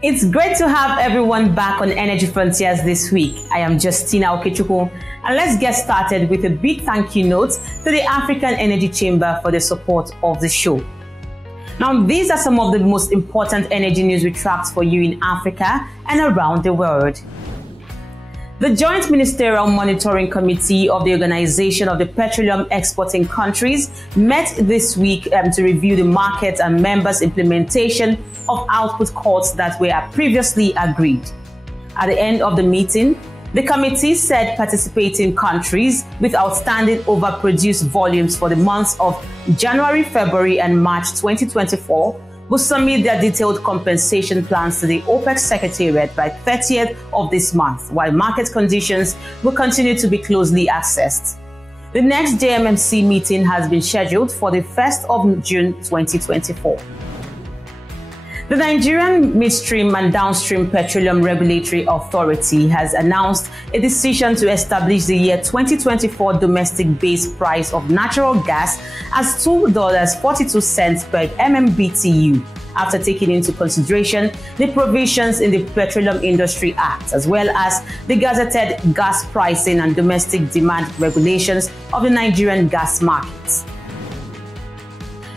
It's great to have everyone back on Energy Frontiers this week. I am Justina Okechukwu, and let's get started with a big thank you note to the African Energy Chamber for the support of the show. Now, these are some of the most important energy news we tracked for you in Africa and around the world. The Joint Ministerial Monitoring Committee of the Organization of the Petroleum Exporting Countries met this week to review the market and members' implementation of output cuts that were previously agreed. At the end of the meeting, the committee said participating countries with outstanding overproduced volumes for the months of January, February, and March 2024 will submit their detailed compensation plans to the OPEC Secretariat by 30th of this month, while market conditions will continue to be closely assessed. The next JMMC meeting has been scheduled for the 1st of June 2024. The Nigerian Midstream and Downstream Petroleum Regulatory Authority has announced a decision to establish the year 2024 domestic base price of natural gas as $2.42 per MMBTU, after taking into consideration the provisions in the Petroleum Industry Act, as well as the gazetted gas pricing and domestic demand regulations of the Nigerian gas markets.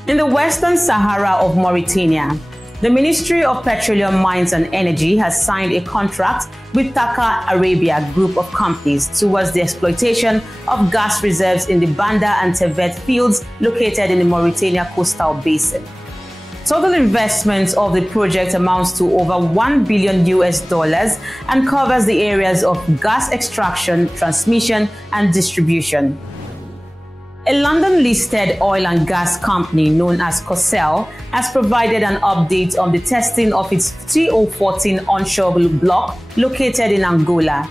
In the Western Sahara of Mauritania, the Ministry of Petroleum, Mines and Energy has signed a contract with Taka Arabia Group of companies towards the exploitation of gas reserves in the Banda and Tevet fields located in the Mauritania coastal basin. Total investment of the project amounts to over $1 billion and covers the areas of gas extraction, transmission, and distribution. A London-listed oil and gas company known as Cosell has provided an update on the testing of its 3014 onshore block located in Angola.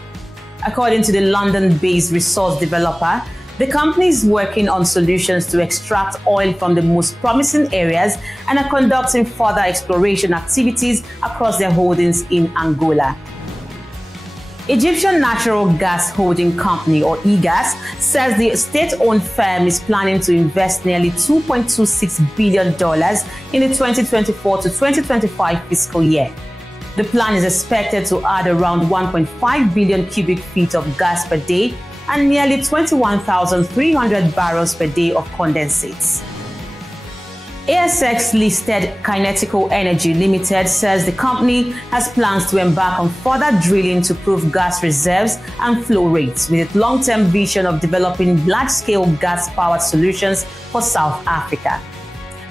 According to the London-based resource developer, the company is working on solutions to extract oil from the most promising areas and are conducting further exploration activities across their holdings in Angola. Egyptian Natural Gas Holding Company, or EGAS, says the state-owned firm is planning to invest nearly $2.26 billion in the 2024 to 2025 fiscal year. The plan is expected to add around 1.5 billion cubic feet of gas per day and nearly 21,300 barrels per day of condensates. ASX-listed Kinetico Energy Limited says the company has plans to embark on further drilling to prove gas reserves and flow rates, with its long-term vision of developing large-scale gas-powered solutions for South Africa.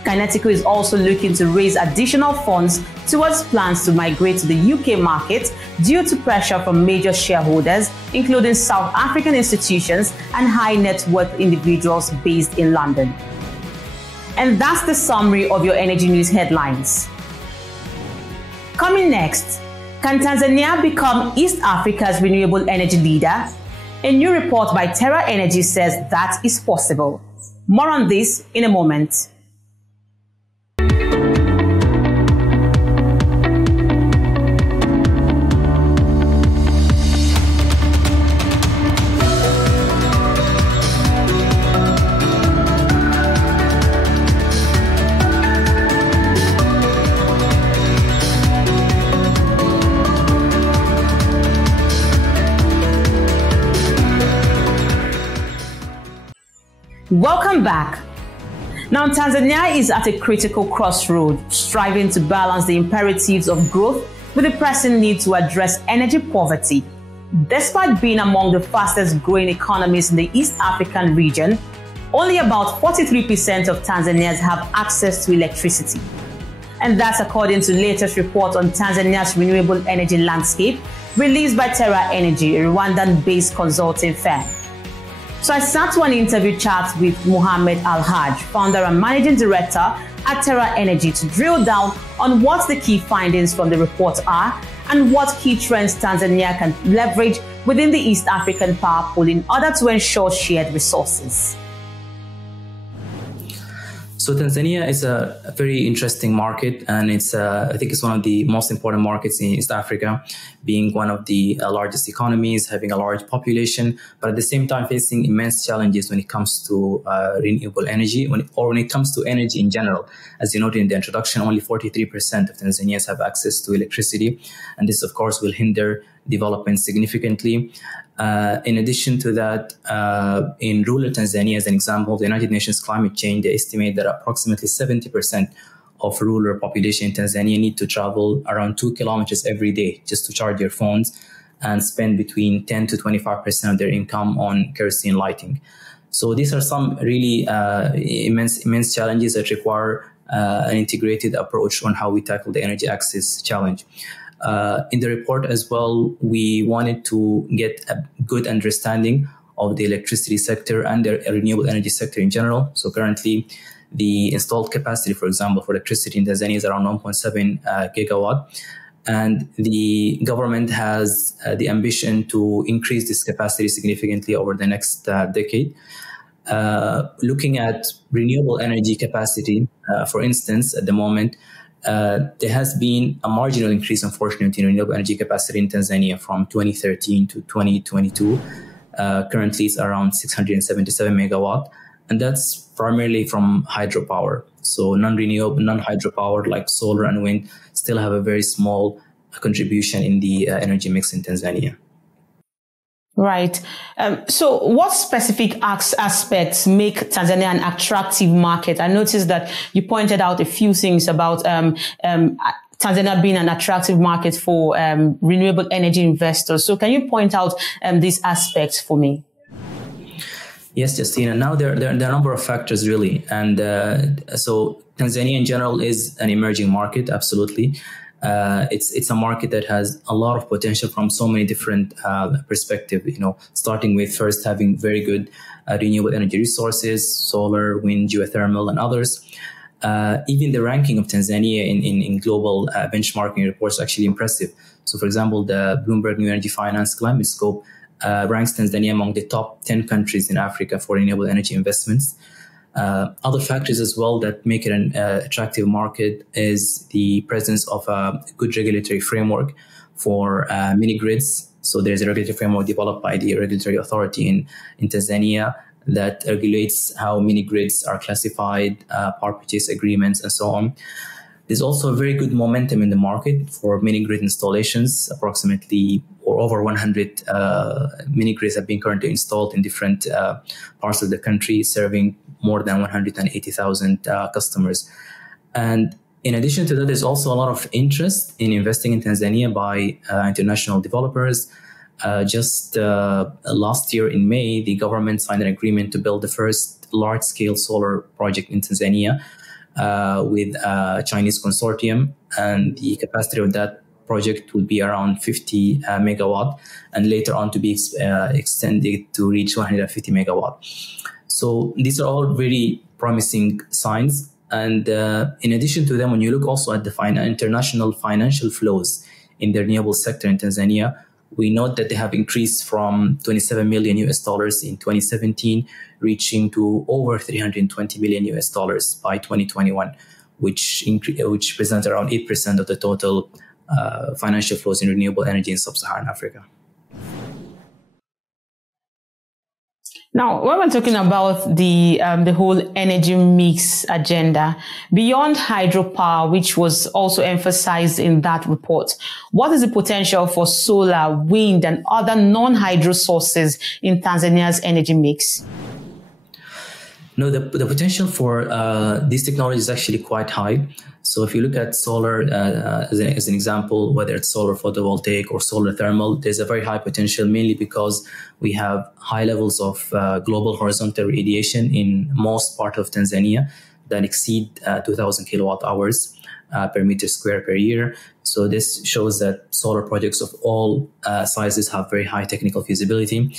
Kinetico is also looking to raise additional funds towards plans to migrate to the UK market due to pressure from major shareholders, including South African institutions and high-net-worth individuals based in London. And that's the summary of your energy news headlines. Coming next, can Tanzania become East Africa's renewable energy leader? A new report by Terra Energy says that is possible. More on this in a moment. Welcome back. Now, Tanzania is at a critical crossroad, striving to balance the imperatives of growth with the pressing need to address energy poverty. Despite being among the fastest growing economies in the East African region, only about 43% of Tanzanians have access to electricity. And that's according to the latest report on Tanzania's renewable energy landscape released by Terra Energy, a Rwandan-based consulting firm. So I sat to an interview chat with Mohammed Al-Haj, founder and managing director at Terra Energy, to drill down on what the key findings from the report are and what key trends Tanzania can leverage within the East African power pool in order to ensure shared resources. So Tanzania is a very interesting market, and I think it's one of the most important markets in East Africa, being one of the largest economies, having a large population, but at the same time facing immense challenges when it comes to renewable energy, when it comes to energy in general. As you noted in the introduction, only 43% of Tanzanians have access to electricity, and this, of course, will hinder development significantly. In addition to that, in rural Tanzania, as an example, the United Nations Climate Change, they estimate that approximately 70% of rural population in Tanzania need to travel around 2 kilometers every day just to charge their phones and spend between 10 to 25% of their income on kerosene lighting. So these are some really immense challenges that require an integrated approach on how we tackle the energy access challenge. In the report as well, we wanted to get a good understanding of the electricity sector and the renewable energy sector in general. So currently, the installed capacity, for example, for electricity in Tanzania is around 1.7 gigawatt. And the government has the ambition to increase this capacity significantly over the next decade. Looking at renewable energy capacity, for instance, at the moment, there has been a marginal increase, unfortunately, in renewable energy capacity in Tanzania from 2013 to 2022. Currently, it's around 677 megawatt, and that's primarily from hydropower. So non-renewable, non-hydropower like solar and wind still have a very small contribution in the energy mix in Tanzania. Right. So what specific aspects make Tanzania an attractive market? I noticed that you pointed out a few things about Tanzania being an attractive market for renewable energy investors. So can you point out these aspects for me? Yes, Justina. Now there are a number of factors really. And so Tanzania in general is an emerging market, absolutely. It's a market that has a lot of potential from so many different perspectives, starting with first having very good renewable energy resources, solar, wind, geothermal, and others. Even the ranking of Tanzania in global benchmarking reports is actually impressive. So, for example, the Bloomberg New Energy Finance Climate Scope ranks Tanzania among the top 10 countries in Africa for renewable energy investments. Other factors as well that make it an attractive market is the presence of a good regulatory framework for mini grids. So there's a regulatory framework developed by the regulatory authority in Tanzania that regulates how mini grids are classified, power purchase agreements, and so on. There's also a very good momentum in the market for mini grid installations. Approximately or over 100 mini grids have been currently installed in different parts of the country, serving more than 180,000 customers. And in addition to that, there's also a lot of interest in investing in Tanzania by international developers. Just last year in May, the government signed an agreement to build the first large-scale solar project in Tanzania with a Chinese consortium, and the capacity of that project will be around 50 megawatt, and later on to be extended to reach 150 megawatt. So these are all very promising signs. And in addition to them, when you look also at the international financial flows in the renewable sector in Tanzania, we note that they have increased from $27 million in 2017, reaching to over $320 million by 2021, which represents around 8% of the total financial flows in renewable energy in sub-Saharan Africa. Now, when we're talking about the whole energy mix agenda, beyond hydropower, which was also emphasized in that report, what is the potential for solar, wind, and other non-hydro sources in Tanzania's energy mix? No, the potential for these technologies is actually quite high. So if you look at solar as an example, whether it's solar photovoltaic or solar thermal, there's a very high potential, mainly because we have high levels of global horizontal radiation in most part of Tanzania that exceed 2,000 kilowatt hours per meter square per year. So this shows that solar projects of all sizes have very high technical feasibility.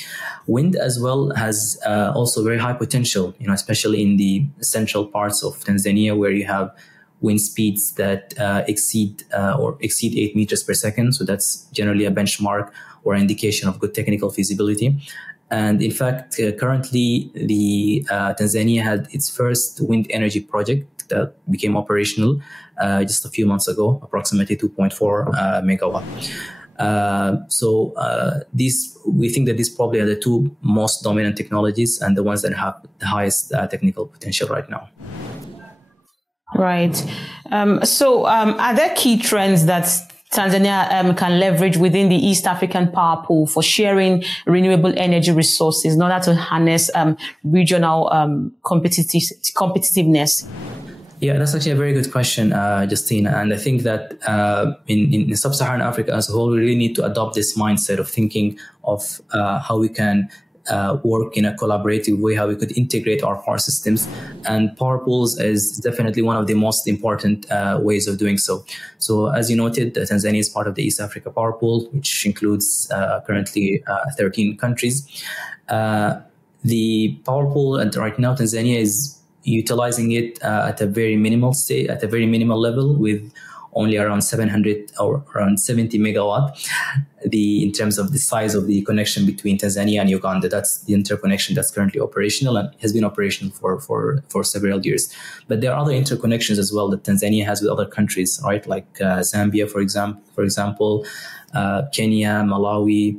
Wind as well has also very high potential, especially in the central parts of Tanzania, where you have wind speeds that exceed 8 meters per second. So that's generally a benchmark or an indication of good technical feasibility. And in fact, currently, Tanzania had its first wind energy project that became operational just a few months ago, approximately 2.4 megawatt. We think that these probably are the two most dominant technologies and the ones that have the highest technical potential right now. Right. Are there key trends that Tanzania can leverage within the East African power pool for sharing renewable energy resources in order to harness regional competitiveness? Yeah, that's actually a very good question, Justina. And I think that in sub-Saharan Africa as a whole, we really need to adopt this mindset of thinking of how we can work in a collaborative way, how we could integrate our power systems. And power pools is definitely one of the most important ways of doing so. So as you noted, Tanzania is part of the East Africa Power Pool, which includes currently 13 countries. The power pool, and right now Tanzania is utilizing it at a very minimal state, at a very minimal level, with only around 700 or around 70 megawatt. In terms of the size of the connection between Tanzania and Uganda, that's the interconnection that's currently operational and has been operational for several years. But there are other interconnections as well that Tanzania has with other countries, right? Like Zambia, for example, Kenya, Malawi,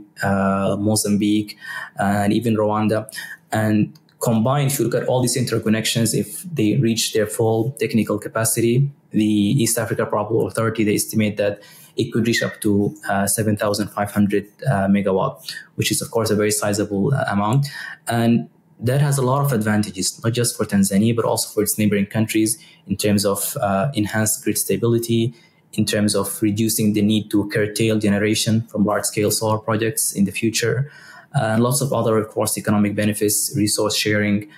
Mozambique, and even Rwanda. And combined, if you look at all these interconnections, if they reach their full technical capacity, the East Africa Power Pool Authority, they estimate that it could reach up to 7,500 megawatt, which is, of course, a very sizable amount. And that has a lot of advantages, not just for Tanzania, but also for its neighboring countries in terms of enhanced grid stability, in terms of reducing the need to curtail generation from large-scale solar projects in the future, and lots of other, of course, economic benefits, resource sharing.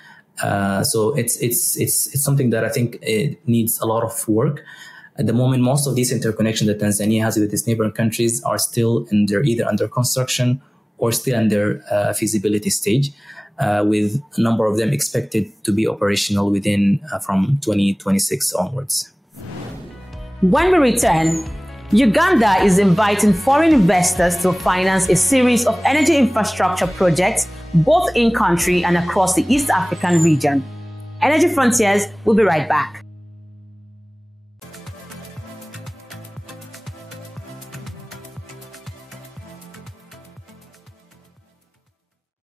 So it's something that I think it needs a lot of work. At the moment, most of these interconnections that Tanzania has with its neighboring countries are still either under construction or still under feasibility stage, with a number of them expected to be operational within from 2026 onwards. When we return, Uganda is inviting foreign investors to finance a series of energy infrastructure projects both in country and across the East African region. Energy Frontiers will be right back.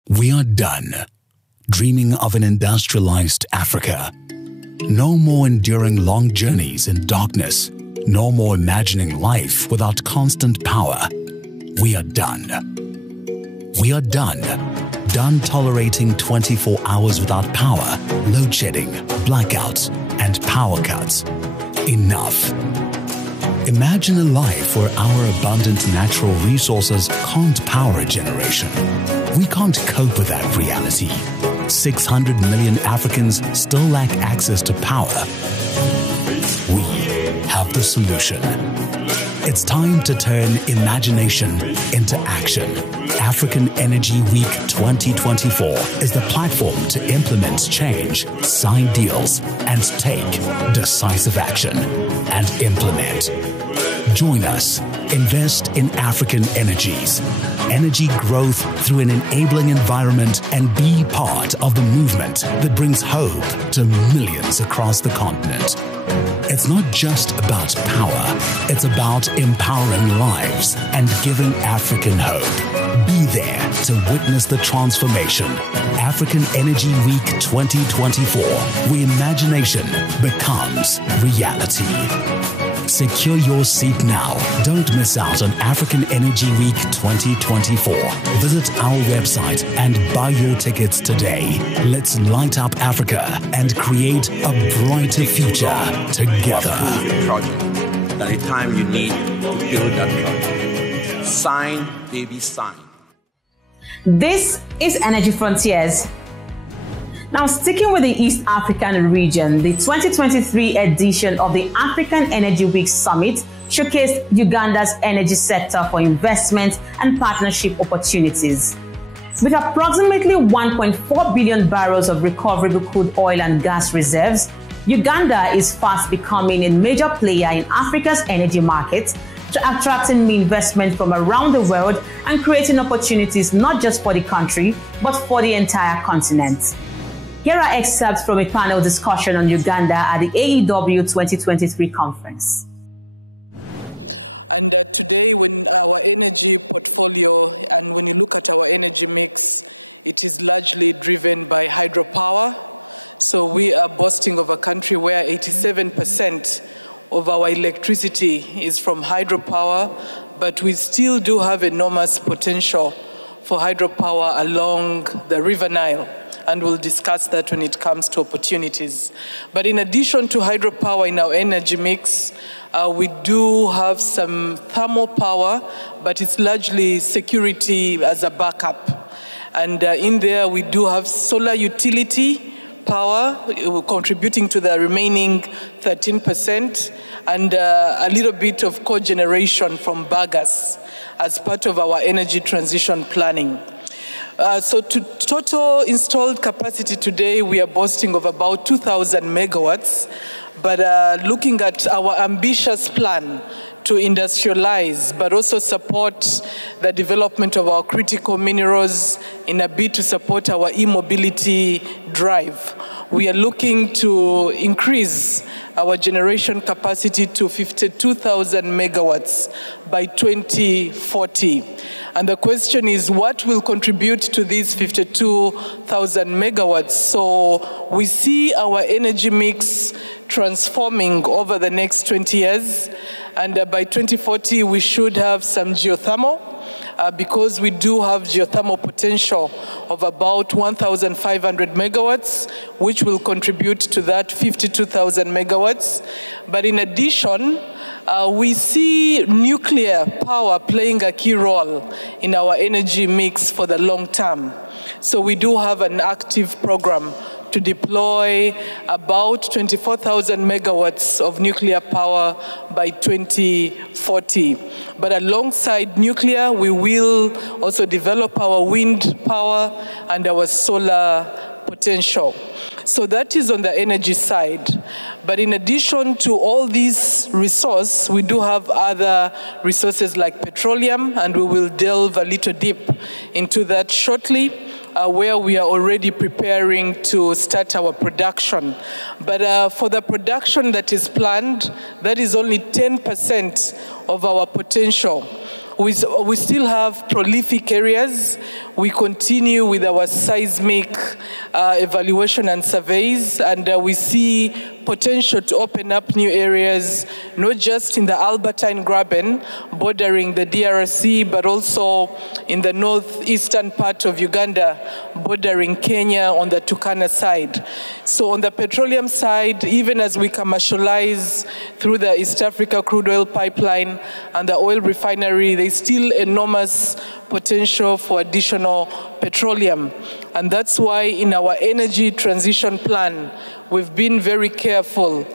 We are done dreaming of an industrialized Africa. No more enduring long journeys in darkness. No more imagining life without constant power. We are done. We are done. Done tolerating 24 hours without power, load shedding, blackouts, and power cuts. Enough. Imagine a life where our abundant natural resources can't power a generation. We can't cope with that reality. 600 million Africans still lack access to power. We have the solution. It's time to turn imagination into action. African Energy Week 2024 is the platform to implement change, sign deals, and take decisive action. And implement. Join us. Invest in African energies. Energy growth through an enabling environment, and be part of the movement that brings hope to millions across the continent. It's not just about power. It's about empowering lives and giving African hope. Be there to witness the transformation. African Energy Week 2024, where imagination becomes reality. Secure your seat now. Don't miss out on African Energy Week 2024. Visit our website and buy your tickets today. Let's light up Africa and create a brighter future together. At the time you need to build that project. Sign, baby, sign. This is Energy Frontiers. Now, sticking with the East African region, the 2023 edition of the African Energy Week Summit showcased Uganda's energy sector for investment and partnership opportunities. With approximately 1.4 billion barrels of recoverable crude oil and gas reserves, Uganda is fast becoming a major player in Africa's energy market, to attracting investment from around the world and creating opportunities not just for the country, but for the entire continent. Here are excerpts from a panel discussion on Uganda at the AEW 2023 conference. And today, when our energy portfolio, and when you look at our energy mix, it is largely driven by hydropower. So we are boasting of a country where 87% of our electricity is from hydropower, but we still do have enormous potential for hydropower along the River Nile. And we'll discuss that when it comes to opportunities. But in addition to hydropower in our energy mix, we do have some thermal power, but it's largely security as a backup. And in there, we do have solar utility power, contributing to the remaining 13%, and a little bit of cogeneration from biogas as part of our energy transition planning. So to total installed capacity today, we are boasting of about 2,000 megawatts, but looking at our ambitious plan to industrialize, but also support the development of our critical minerals in a bid to support our e-mobility drive. We are looking to increase our generation capacity to 52,000 megawatts by 2040. And the question is, what will contribute to these 52,000 megawatts? So we see our energy mix transforming over the next 20 years. And by 2040, we should have some geothermal, because we do have geothermal potential of about 1,500 megawatts, which will contribute to that 52,000 megawatts. But in addition, we see nuclear power playing a key role in our energy mix for the long term. So we do have an active program to deploy about 24,000 megawatts of nuclear power by 2040. But alongside nuclear, we will also develop our wind power and our solar potential. So that is on the energy side. But in addition to all these resources, we do have other resources like petroleum, and we will delve a little deep into that shortly. Where we are already preparing to start our production. But for the production that is planned, that is only 10% of our potential. We still have prolific areas. We continue with our seismic evaluation and surveys, and we see potential to open up new areas, not just in the Albertine Graben, bordering the DRC, but also in the northeastern part of Uganda, bordering Kenya on the Turkana side. So on the petroleum side, even as we commercialize through the East Africa crude oil pipeline and the oil refinery, there's still enormous potential for additional petroleum. And that's why in our energy transition plan, we've been very careful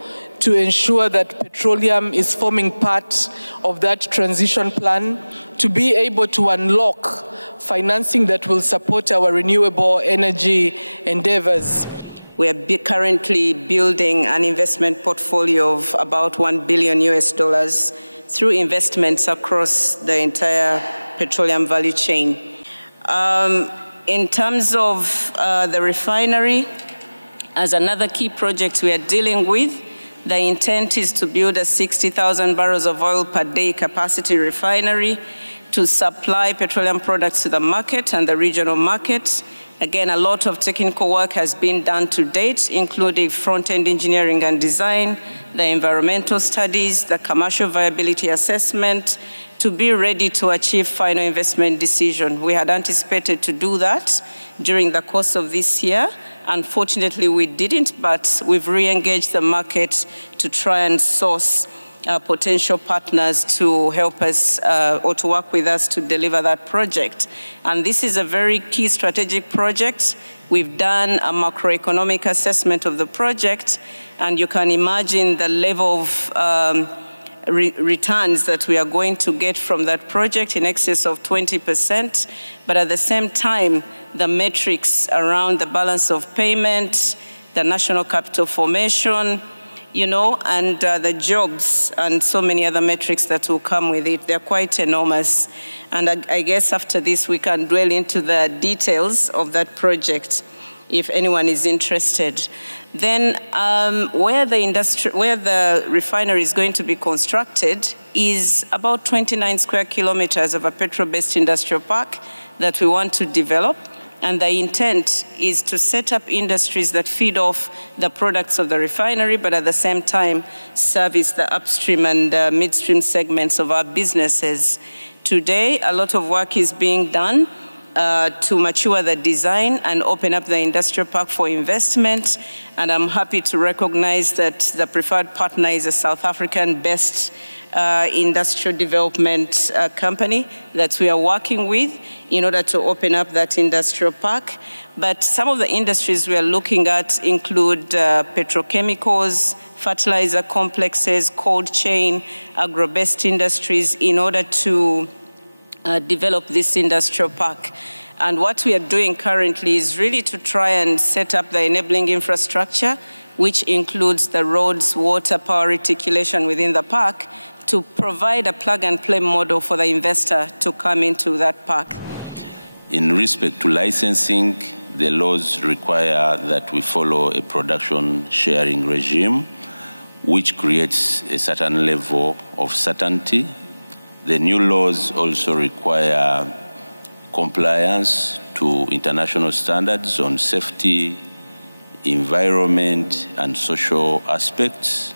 to ensure that petroleum is forming part of that transition plan to be able to unlock financing that will support our renewable energy endeavors. We are currently building an investment portfolio of about $1 billion through investments across the entire petroleum value chain. In terms of the refinery, as another key project we are dealing with, the intent is to build a 60,000 barrels of oil per day capacity refinery to supply petroleum products to the market and the regional market. Again, a lot of technical work has been done to date, including front-end engineering and design, the environmental studies, the commercial viability assessment, to be ready to achieve final investment decision. We had anticipated to do that during the course of this year. Unfortunately, we didn't, but we've re-engaged the market to try and source potential partners to help us or to work with us to deliver that project. And this is a very key strategic project. We've done a macroeconomic assessment of the project, and you can imagine the level of returns that we are going to get from that project, in excess of 20%. But at the same time, the metrics around the balance of payment, the national capital formation, and the jobs and so many other metrics that will come with it. They're quite enormous. And I guess after this, we can dwell into the details of that project if anyone is interested. Then where the refinery is going to be constructed is about 29 square kilometers of a petrol-based industrial park that we want to develop. And the intent is to set up industries that feed off the products of the refinery, but at the same time service the upstream and midstream segments of our businesses. Today, a lot of work is being done to mature the design and open up the industrial park for investment. And I'm happy to recognize that the preferred partner is a South African-based industrial development company that we are working with in order to open up that industrial park. But some of the industries we are looking at include petrochemicals, fertilizer complexes, cold chain, agro-based industries in order to develop this industrial park. And what we are doing currently is really to try and set up the enabling infrastructure, which includes the roads, water, power reticulation within the park, to provide a plug-and-play model for the investor to come into that park. In respect to licensing, the laws require that we follow a production sharing regime, which creates a certain level of certainty. The new laws also require compliance to international standards on safety, environment, and social aspects.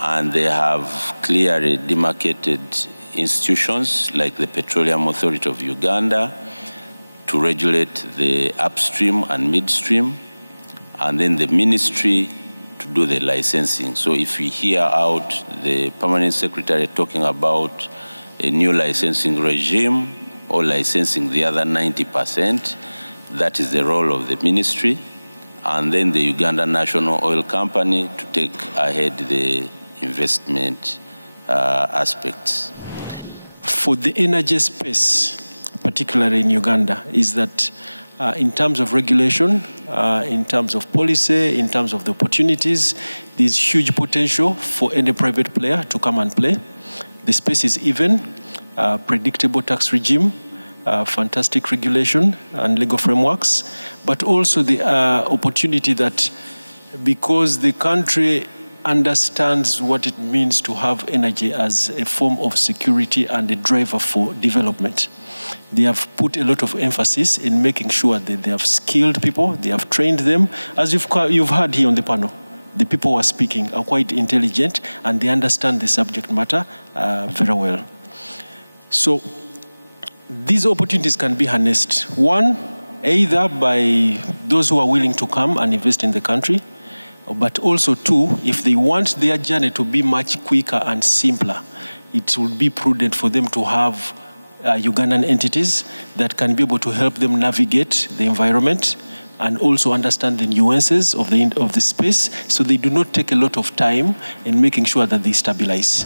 And they have clearly demarcated institutions like the Petroleum Authority of Uganda to regulate the upstream and midstream, and then the ministry to do the licensing. So if we hear out the Permanent Secretary talking about a new licensing regime or licensing the other 90%, that is the role of the ministry, and then the Uganda National Oil Company to take ahead the investment aspects. For the energy space, particularly in Uganda, is that in terms of regulation, in terms of policy, in terms of the opportunities, there's huge potential for any private player to come and play. The space is even, predictable tax regime, fantastic regulation and legal frameworks, but also the opportunity that because the country understands what it means to have energy as a form of security and a driver for development. They have put a lot of emphasis in making sure that they have skilled people, they have trained them. As you've heard here on the panel, the people who are speaking are quite intelligent and they understand the subject matter very well. So these opportunities can be harnessed. One, either by those who are willing to come and invest in the country, but also two, if they want their journey to be much quicker and simpler, it would be prudent for them to have Ugandan entities that can be able to help them navigate the environment and also understand the nuances of the space, so they do not take a lot of time in making sure that they stabilize.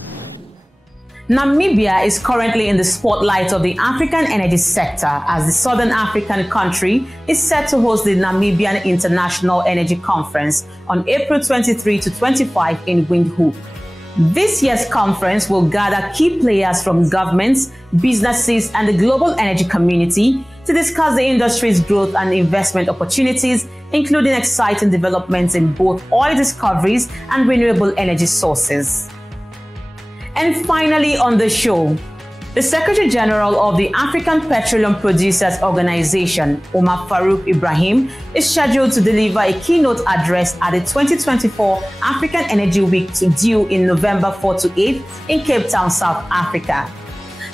Namibia is currently in the spotlight of the African energy sector as the Southern African country is set to host the Namibian International Energy Conference on April 23 to 25 in Windhoek. This year's conference will gather key players from governments, businesses, and the global energy community to discuss the industry's growth and investment opportunities, including exciting developments in both oil discoveries and renewable energy sources. And finally on the show, the Secretary General of the African Petroleum Producers Organization, Omar Farouk Ibrahim, is scheduled to deliver a keynote address at the 2024 African Energy Week due in November 4 to 8 in Cape Town, South Africa.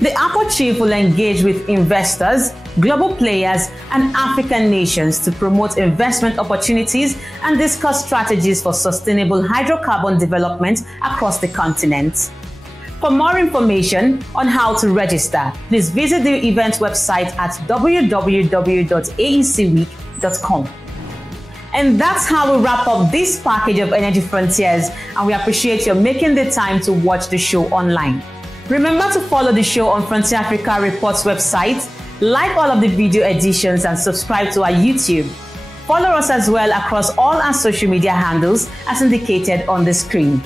The APO chief will engage with investors, global players, and African nations to promote investment opportunities and discuss strategies for sustainable hydrocarbon development across the continent. For more information on how to register, please visit the event website at www.aecweek.com. And that's how we wrap up this package of Energy Frontiers, and we appreciate your making the time to watch the show online. Remember to follow the show on Frontier Africa Reports website, like all of the video editions, and subscribe to our YouTube. Follow us as well across all our social media handles as indicated on the screen.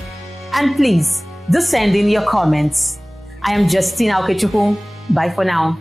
And please, do send in your comments. I am Justina Okechukwu. Bye for now.